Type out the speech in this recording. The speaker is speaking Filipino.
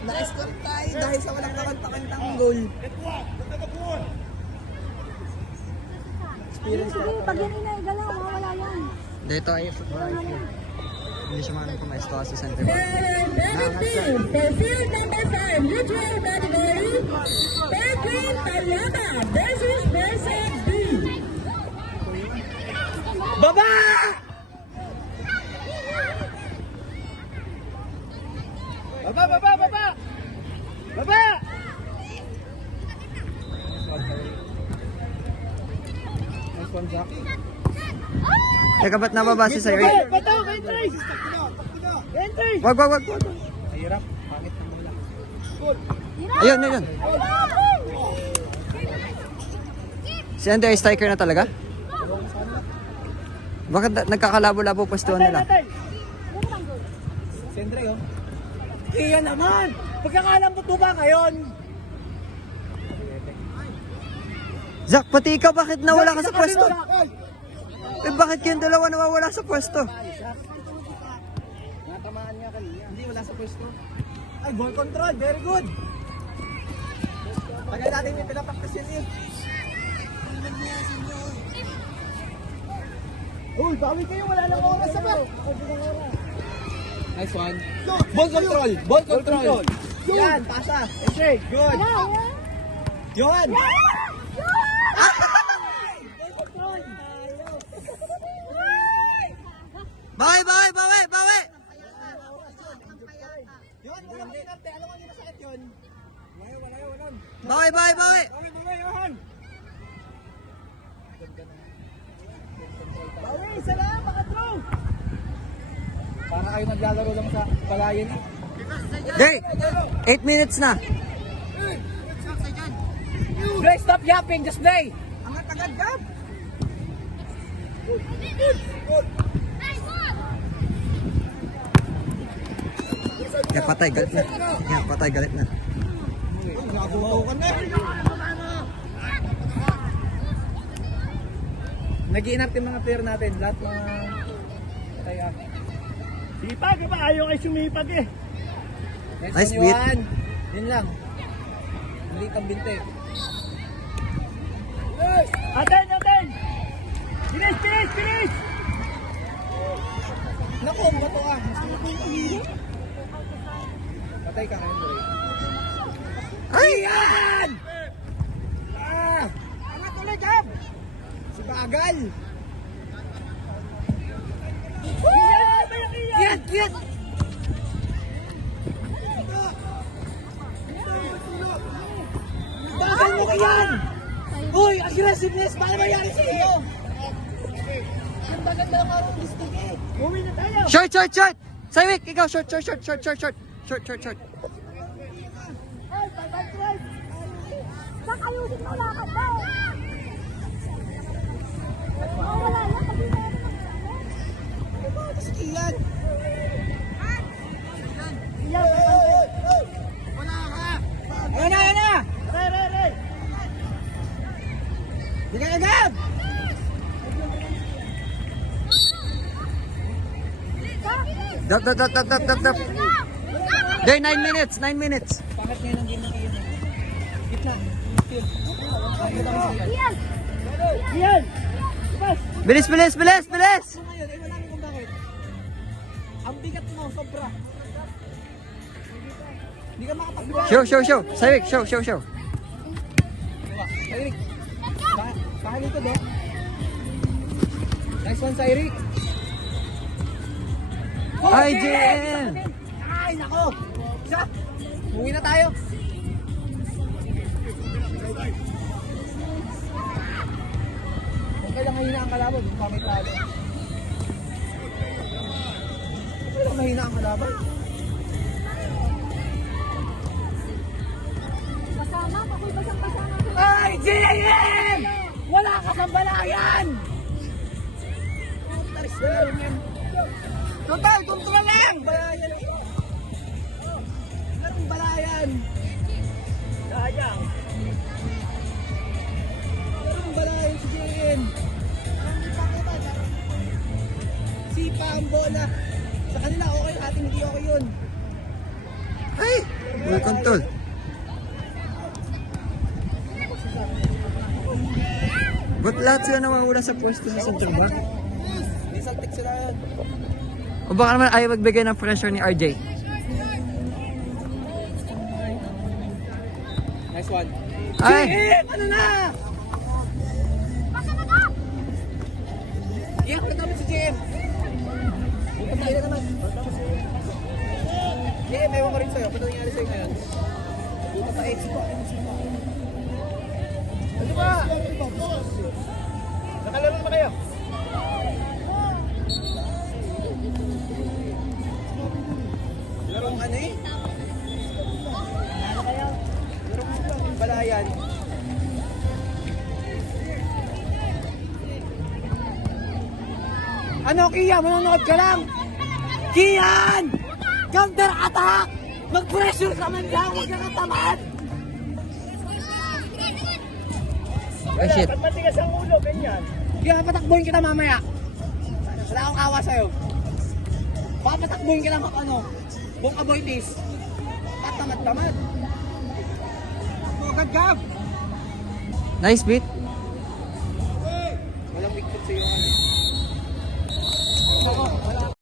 Na-score tayo dahil sa walang kakanta-kantang goal. Experience Sige, pag yan inaigalang, mawala yan. Dito ay football IQ. Hindi siya maano kung maestro si center back. Midfield, for field number 5, neutral category, Pedrin Tayaba versus Versailles B. Baba! Baba, baba, baba! Baba! Nice one, Jack. Teka, ba't nababa si Sir Rick? Bato, entry! Entry! Wag. Mahirap. Pangit ng mula. Ayun. Si Andy ay striker na talaga? Bakit nagkakalabo-labo pwestuhan nila? Siyempre, oh. Kaya naman! Pagkakalambot mo ba ngayon? Zach, pati ikaw, bakit nawala ka sa pwesto? Eh, bakit yung dalawa nawawala sa pwesto? Natamaan niya kanina. Hindi, wala sa pwesto. Ay, ball control. Very good. Tagal natin yung pinapaktas yun eh. Uy, bawi kayo. Wala lang oras sa back. Nice one. Ball control. Ball control. Yan, pasa. Entry. Good. Yun. Bawi! Yun, wala masakit. Alam mo yung masakit yun. Wala. Bawi! Bawi, isa lang, maka-throw. Para kayo naglalaro lang sa palayan. Jay, 8 minutes na. Play, stop yapping, just play. Angat agad, Gab. Yan, patay, galit na. Nabukaw ka na. Nag-iinap yung mga player natin, lahat mga kaya. Sipag ba? Ayaw kayo sumipag eh. Nice beat. Yun lang. Hindi kang binte. Aten! Finish! Naku, bato ka. Patay ka ngayon, boy. Ay! Yan! Angat ulit, Gab! Si Bagal! Kiyat! Bagal mo yan! Uy, aggressiveness! Paano mangyari sa iyo? Ang bagal na lang arong listing eh. Uwi na tayo! Short! Saywik, ikaw, short. Ay, bye-bye. Baka ayusin mo lakad daw. Mawala yan, pag hindi natin Si Kian! Ayan na! Ray! Bigay agad! Dap. Jay, 9 minutes. Pangat ngayon ang game ng Kian. Gitna. Kian! Bilis! Ngayon, wala namin kung bakit. Ang bigat mo, sobra. Hindi ka makapagbigayan. Show. Saywik, show. Eric. Bahali ko, Dok. Nice one sa Eric. Ay, JM! Ay, nako. Isa. Uwi na tayo. Okay lang mahina ang kalaban. Pamit tayo. Okay lang mahina ang kalaban. Kasama, ako'y basang-basang ako. Ay, JM! Wala ka sa balayan! Total, kontrol lang! Balayan eh. Anong balayan? Sayang. Anong balayan si JM? Sipa ang bola. Sa kanila okay, ating hindi okay yun. Ay! Full control. Ba't lahat sila nawawala sa pwesto sa center back? Hindi saltik sila yan. O baka naman ayaw magbigay ng pressure ni RJ. Nice one. Ay! Ano na? Iyak na kami si JM. Pagkain na naman. JM, ewan ko rin sa'yo. Ano nangyari sa'yo ngayon? Dito pa exit ko. Ano ba? Nakalaro ba kayo? Larong ano eh? Ano kayo? Larong balayan. Ano, Kia? Manonood ka lang? Kian! Counter attack! Mag-pressure ka man lang! Huwag ka katamad! Oh shit. Ba't matigas ang ulo? Ganyan. Kaya patakbuhin kita mamaya. Wala akong awa sa'yo. Baka patakbuhin kita ano? Buong aboitis. Tatamad-tamad. Agad-gab! Nice beat.